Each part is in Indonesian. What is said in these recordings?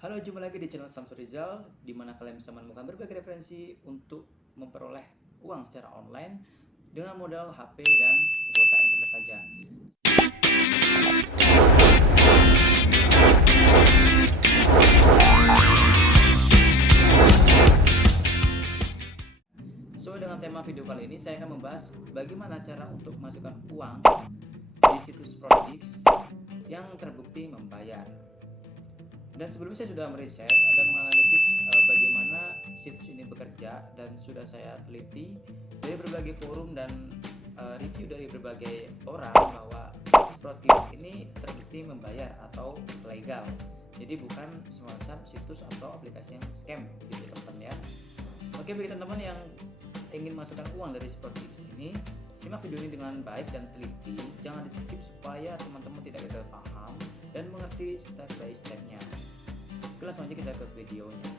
Halo, jumpa lagi di channel Samsul Rizal, di mana kalian bisa menemukan berbagai referensi untuk memperoleh uang secara online dengan modal HP dan kuota internet saja. Sesuai dengan tema video kali ini, saya akan membahas bagaimana cara untuk memasukkan uang di situs Prodix yang terbukti membayar. Dan sebelumnya saya sudah meriset dan menganalisis bagaimana situs ini bekerja, dan sudah saya teliti dari berbagai forum dan review dari berbagai orang bahwa Prodix ini terbukti membayar atau legal. Jadi bukan semacam situs atau aplikasi yang scam gitu teman-teman ya. Oke, bagi teman-teman yang ingin masukkan uang dari Prodix ini, simak video ini dengan baik dan teliti, jangan di skip supaya teman-teman tidak gagal paham dan mengerti step by stepnya. Oke, langsung aja kita ke videonya.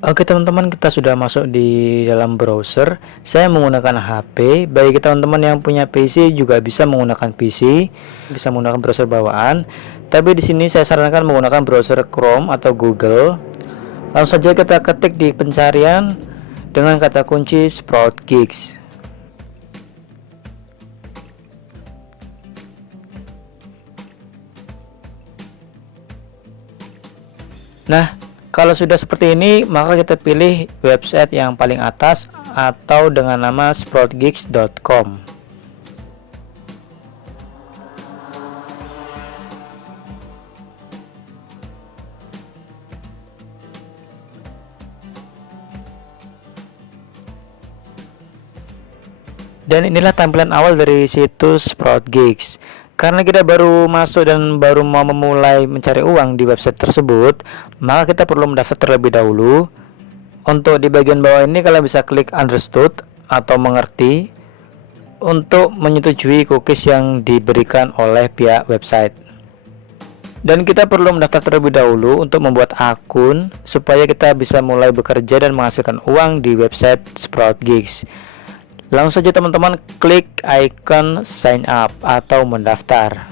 Oke teman-teman, kita sudah masuk di dalam browser. Saya menggunakan HP. Bagi teman-teman yang punya PC juga bisa menggunakan PC, bisa menggunakan browser bawaan. Tapi di sini saya sarankan menggunakan browser Chrome atau Google. Langsung saja kita ketik di pencarian dengan kata kunci Prodix. Nah, kalau sudah seperti ini, maka kita pilih website yang paling atas atau dengan nama prodix.com. Dan inilah tampilan awal dari situs Prodix. Karena kita baru masuk dan baru mau memulai mencari uang di website tersebut, maka kita perlu mendaftar terlebih dahulu. Untuk di bagian bawah ini kalian bisa klik understood atau mengerti untuk menyetujui cookies yang diberikan oleh pihak website. Dan kita perlu mendaftar terlebih dahulu untuk membuat akun supaya kita bisa mulai bekerja dan menghasilkan uang di website Prodix. Langsung saja teman-teman klik icon sign up atau mendaftar.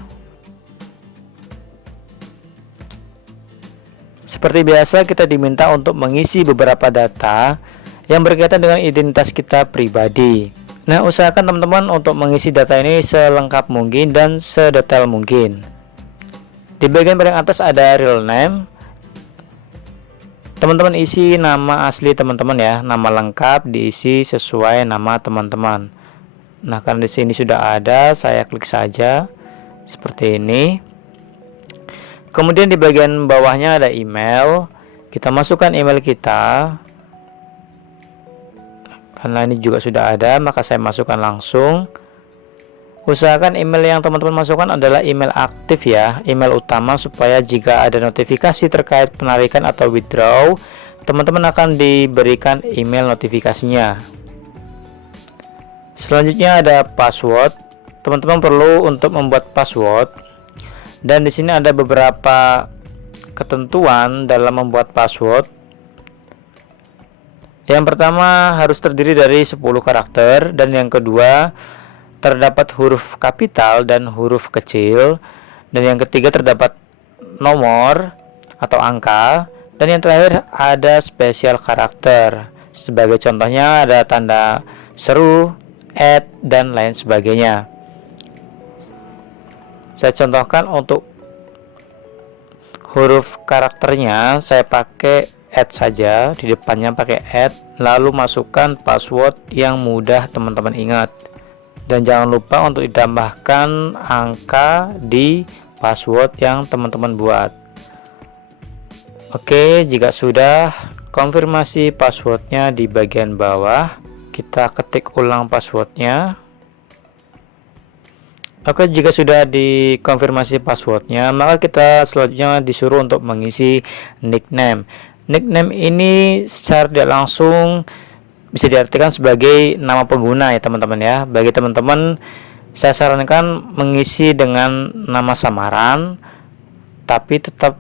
Seperti biasa, kita diminta untuk mengisi beberapa data yang berkaitan dengan identitas kita pribadi. Nah, usahakan teman-teman untuk mengisi data ini selengkap mungkin dan sedetail mungkin. Di bagian paling atas ada real name. Teman-teman isi nama asli teman-teman ya, nama lengkap diisi sesuai nama teman-teman. Nah, karena di sini sudah ada, saya klik saja seperti ini. Kemudian di bagian bawahnya ada email. Kita masukkan email kita. Karena ini juga sudah ada, maka saya masukkan langsung. Usahakan email yang teman-teman masukkan adalah email aktif ya, email utama, supaya jika ada notifikasi terkait penarikan atau withdraw, teman-teman akan diberikan email notifikasinya. Selanjutnya ada password. Teman-teman perlu untuk membuat password, dan di sini ada beberapa ketentuan dalam membuat password. Yang pertama harus terdiri dari 10 karakter, dan yang kedua terdapat huruf kapital dan huruf kecil, dan yang ketiga terdapat nomor atau angka, dan yang terakhir ada spesial karakter. Sebagai contohnya ada tanda seru, dan lain sebagainya. Saya contohkan untuk huruf karakternya, saya pakai saja, di depannya pakai lalu masukkan password yang mudah teman-teman ingat. Dan jangan lupa untuk ditambahkan angka di password yang teman-teman buat. Oke, jika sudah, konfirmasi passwordnya di bagian bawah. Kita ketik ulang passwordnya. Oke, jika sudah dikonfirmasi passwordnya, maka kita selanjutnya disuruh untuk mengisi nickname. Nickname ini secara tidak langsung bisa diartikan sebagai nama pengguna ya teman-teman ya. Bagi teman-teman, saya sarankan mengisi dengan nama samaran, tapi tetap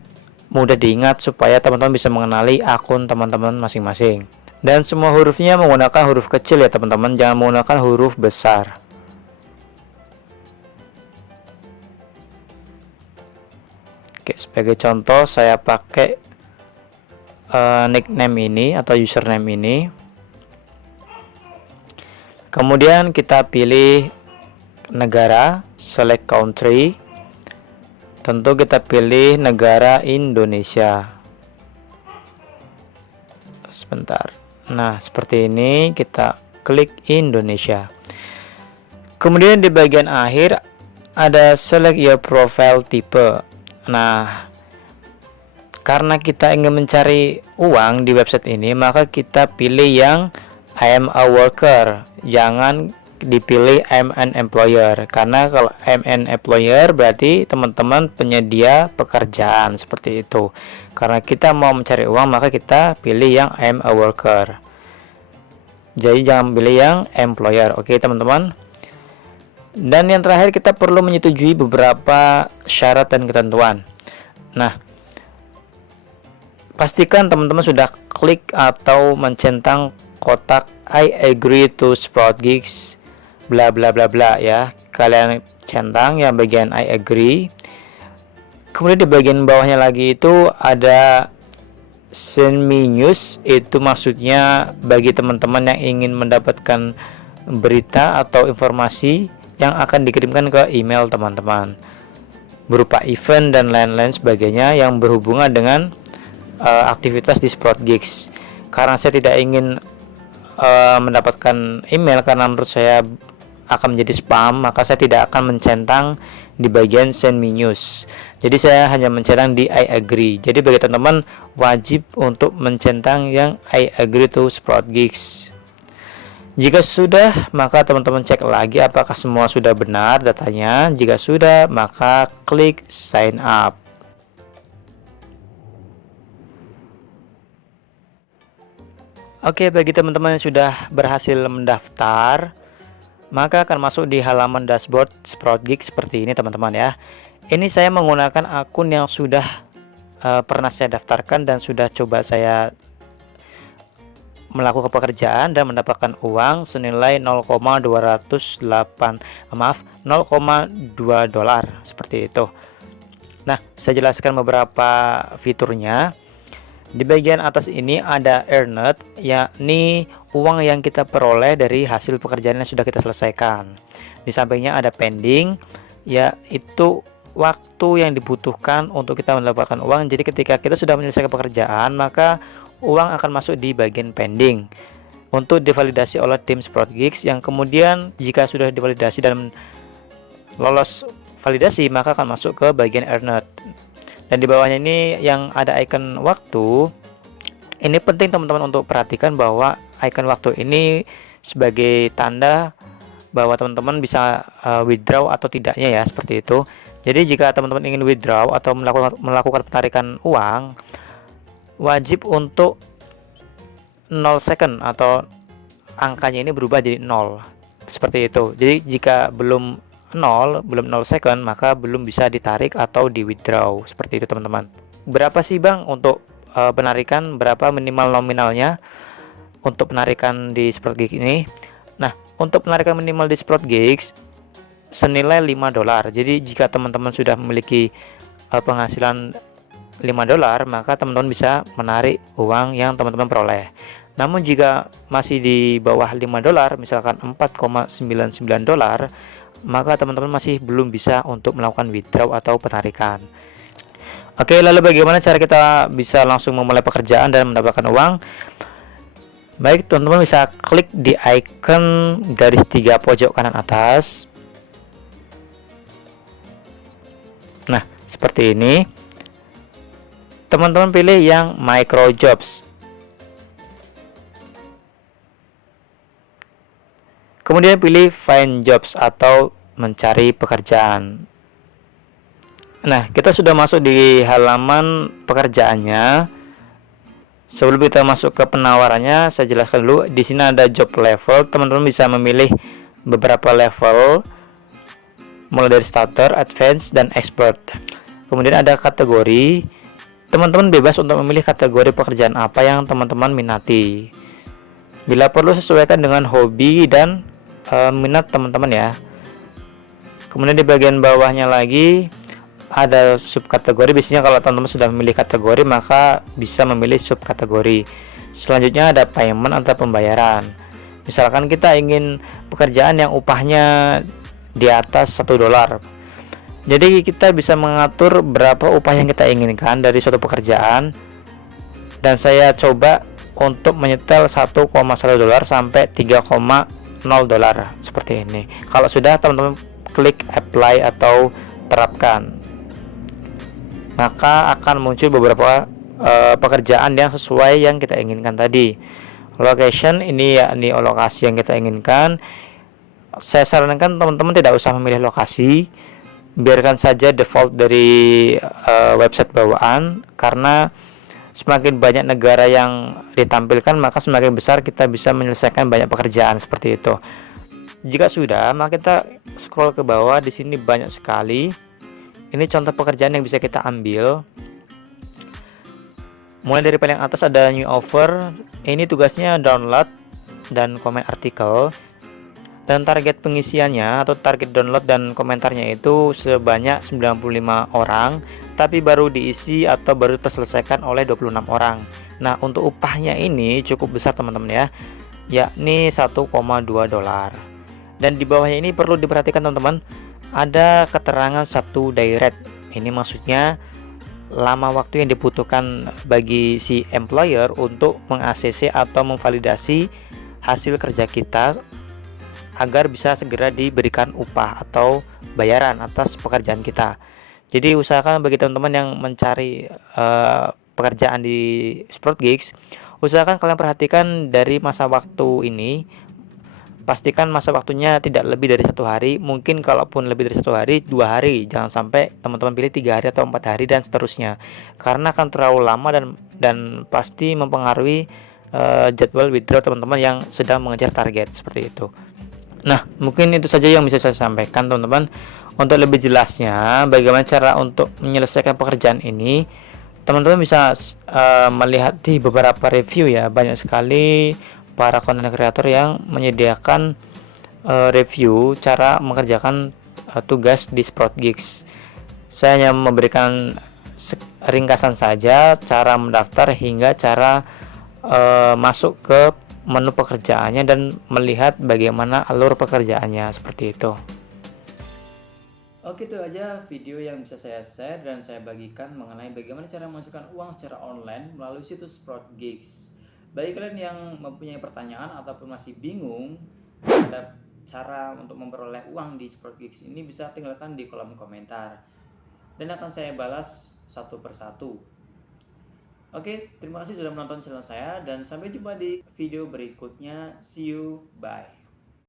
mudah diingat supaya teman-teman bisa mengenali akun teman-teman masing-masing. Dan semua hurufnya menggunakan huruf kecil ya teman-teman, jangan menggunakan huruf besar. Oke, Sebagai contoh saya pakai nickname ini atau username ini. Kemudian kita pilih negara, select country. Tentu kita pilih negara Indonesia. Sebentar. Nah, seperti ini kita klik Indonesia. Kemudian di bagian akhir ada select your profile type. Nah, karena kita ingin mencari uang di website ini, maka kita pilih yang I am a worker. Jangan dipilih I'm an employer, karena kalau I'm an employer berarti teman-teman penyedia pekerjaan, seperti itu. Karena kita mau mencari uang, maka kita pilih yang I'm a worker. Jadi jangan pilih yang employer. Oke teman-teman. Dan yang terakhir, kita perlu menyetujui beberapa syarat dan ketentuan. Nah, pastikan teman-teman sudah klik atau mencentang kotak I agree to Sprout Gigs bla bla bla bla ya. Kalian centang yang bagian I agree. Kemudian di bagian bawahnya lagi itu ada send me news. Itu maksudnya bagi teman-teman yang ingin mendapatkan berita atau informasi yang akan dikirimkan ke email teman-teman, berupa event dan lain-lain sebagainya yang berhubungan dengan aktivitas di Sprout Gigs. Karena saya tidak ingin mendapatkan email karena menurut saya akan menjadi spam, maka saya tidak akan mencentang di bagian send me news. Jadi saya hanya mencentang di I agree. Jadi bagi teman-teman wajib untuk mencentang yang I agree to Sprout Gigs. Jika sudah, maka teman-teman cek lagi apakah semua sudah benar datanya. Jika sudah, maka klik sign up. Oke, bagi teman-teman yang sudah berhasil mendaftar, maka akan masuk di halaman dashboard Sprout Gigs seperti ini teman-teman ya. Ini saya menggunakan akun yang sudah pernah saya daftarkan dan sudah coba saya melakukan pekerjaan dan mendapatkan uang senilai 0,2 dolar seperti itu. Nah, saya jelaskan beberapa fiturnya. Di bagian atas ini ada earned, yakni uang yang kita peroleh dari hasil pekerjaan yang sudah kita selesaikan. Di sampingnya ada pending, yaitu waktu yang dibutuhkan untuk kita mendapatkan uang. Jadi ketika kita sudah menyelesaikan pekerjaan, maka uang akan masuk di bagian pending untuk divalidasi oleh tim Sprout Gigs, yang kemudian jika sudah divalidasi dan lolos validasi, maka akan masuk ke bagian earned. Dan di bawahnya ini yang ada icon waktu. Ini penting teman-teman untuk perhatikan bahwa icon waktu ini sebagai tanda bahwa teman-teman bisa withdraw atau tidaknya ya, seperti itu. Jadi jika teman-teman ingin withdraw atau melakukan penarikan uang, wajib untuk 0 second atau angkanya ini berubah jadi 0, seperti itu. Jadi jika belum 0 second, maka belum bisa ditarik atau di withdraw, seperti itu teman-teman. Berapa sih bang untuk penarikan, berapa minimal nominalnya untuk penarikan di Sprout Gigs ini? Nah, untuk penarikan minimal di Sprout Gigs senilai 5 dolar. Jadi jika teman-teman sudah memiliki penghasilan 5 dolar, maka teman-teman bisa menarik uang yang teman-teman peroleh. Namun jika masih di bawah 5 dolar, misalkan 4,99 dolar, maka teman-teman masih belum bisa untuk melakukan withdraw atau penarikan. Oke, lalu bagaimana cara kita bisa langsung memulai pekerjaan dan mendapatkan uang? Baik, teman-teman bisa klik di icon garis 3 pojok kanan atas. Nah, seperti ini. Teman-teman pilih yang micro jobs. Kemudian pilih find jobs atau mencari pekerjaan. Nah, kita sudah masuk di halaman pekerjaannya. Sebelum kita masuk ke penawarannya, saya jelaskan dulu. Di sini ada job level. Teman-teman bisa memilih beberapa level, mulai dari starter, advanced, dan expert. Kemudian ada kategori. Teman-teman bebas untuk memilih kategori pekerjaan apa yang teman-teman minati. Bila perlu sesuaikan dengan hobi dan minat teman-teman ya. Kemudian di bagian bawahnya lagi ada subkategori. Biasanya kalau teman-teman sudah memilih kategori, maka bisa memilih subkategori. Selanjutnya ada payment atau pembayaran. Misalkan kita ingin pekerjaan yang upahnya di atas $1. Jadi kita bisa mengatur berapa upah yang kita inginkan dari suatu pekerjaan. Dan saya coba untuk menyetel $1,1 sampai $3,0 seperti ini. Kalau sudah, teman-teman klik apply atau terapkan, maka akan muncul beberapa pekerjaan yang sesuai yang kita inginkan tadi. Location ini yakni lokasi yang kita inginkan. Saya sarankan teman-teman tidak usah memilih lokasi, biarkan saja default dari website bawaan, karena semakin banyak negara yang ditampilkan, maka semakin besar kita bisa menyelesaikan banyak pekerjaan seperti itu. Jika sudah, maka kita scroll ke bawah. Di sini banyak sekali. Ini contoh pekerjaan yang bisa kita ambil. Mulai dari paling atas ada new offer. Ini tugasnya download dan komen artikel. Dan target pengisiannya atau target download dan komentarnya itu sebanyak 95 orang, tapi baru diisi atau baru terselesaikan oleh 26 orang. Nah, untuk upahnya ini cukup besar teman-teman ya, yakni $1,2. Dan di bawahnya ini perlu diperhatikan teman-teman, ada keterangan 1 direct. Ini maksudnya lama waktu yang dibutuhkan bagi si employer untuk meng-ACC atau memvalidasi hasil kerja kita agar bisa segera diberikan upah atau bayaran atas pekerjaan kita. Jadi usahakan bagi teman-teman yang mencari pekerjaan di SprotGigs, usahakan kalian perhatikan dari masa waktu ini. Pastikan masa waktunya tidak lebih dari 1 hari. Mungkin kalaupun lebih dari 1 hari, 2 hari. Jangan sampai teman-teman pilih 3 hari atau 4 hari dan seterusnya, karena akan terlalu lama dan pasti mempengaruhi jadwal withdraw teman-teman yang sedang mengejar target seperti itu. Nah, mungkin itu saja yang bisa saya sampaikan teman-teman. Untuk lebih jelasnya bagaimana cara untuk menyelesaikan pekerjaan ini, teman-teman bisa melihat di beberapa review ya. Banyak sekali para content creator yang menyediakan review cara mengerjakan tugas di SprotGigs. Saya hanya memberikan ringkasan saja cara mendaftar hingga cara masuk ke menu pekerjaannya dan melihat bagaimana alur pekerjaannya seperti itu. Oke, itu aja video yang bisa saya share dan saya bagikan mengenai bagaimana cara memasukkan uang secara online melalui situs SprotGigs. Bagi kalian yang mempunyai pertanyaan ataupun masih bingung terhadap cara untuk memperoleh uang di SprotGigs ini, bisa tinggalkan di kolom komentar dan akan saya balas satu persatu. Oke, terima kasih sudah menonton channel saya dan sampai jumpa di video berikutnya. See you, bye.